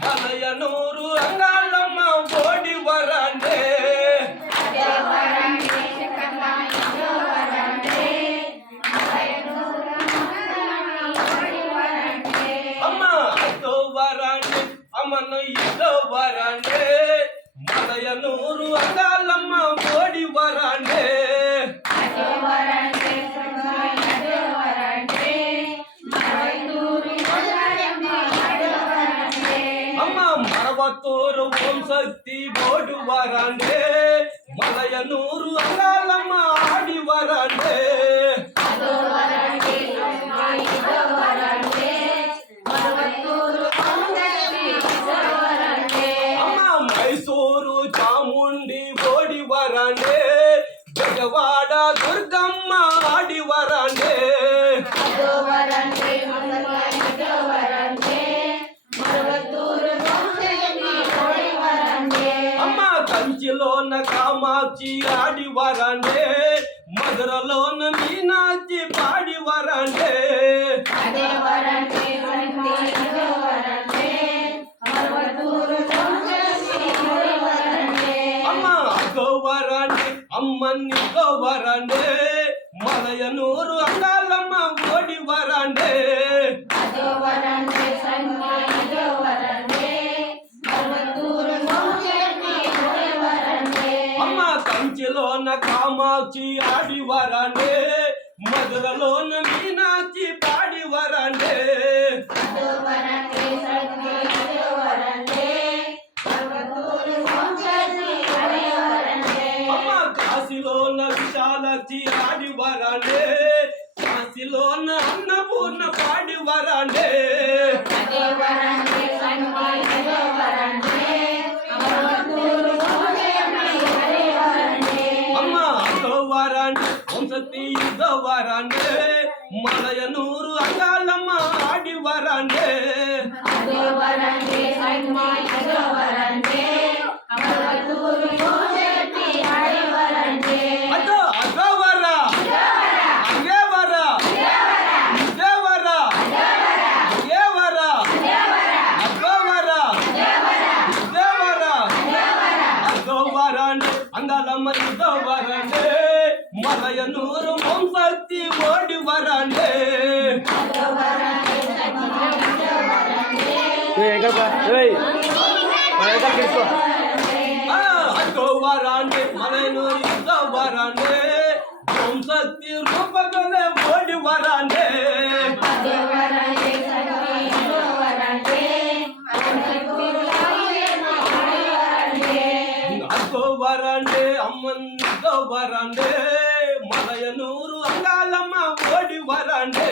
மலையனூரு அங்காளம்மா ஓடி வராண்டே அம்மா அதோ வராண்டே அம்மனு இதோ வராண்டே மலையனூரு அங்காளம்மா ஓடி வராண்டே மரவத்தூர் ஓம் சக்தி ஓடு வராண்டே மலையனூரு அங்காளம்மா ஆடி வராண்டே அம்மா மைசூரு சாமுண்டி ஓடி வராண்டே பெஜவாட துர்கம்மா ஆடி வராண்டே కంచిలోన కామాక్షి ఆడి వరండే మధురలోన మీనాక్షి పాడి వరండే అమ్మ అగో వరండే అమ్మని గో వరండే మలయనూరు అంగాలమ్మ ఓడి వరండే కంచిలోన కామాక్షి ఆడి వరాండే మధురలోన మీనాక్షి పాడి వరాండే అమ్మ కాశీలోన విశాలాక్షి ఆడి వరాండే కాశీలోన అన్నపూర్ణ పాడి వరాండే వంశతి యుద్ధ వరాండే మలయనూరు అంగాళమ్మ ఆడి వరాండే అదో అదో వరా అంగే వరా ఇదే వరా ఏ వరా అదో వరా ఇదే వరా అదో వరాండే అంగాళమ్మ యుద్ధ వరాండే మలయనూరు ఓం శక్తి ఓడి వరాండే అగో వరాండే మలయనూరు యుద్ధ వరాండే ఓం శక్తి రూపగలే ఓడి వరాండే అగో వరాండే అమ్మనిగో వరాండే మలయనూరు అంగాళమ్మ ఓడి వరాండే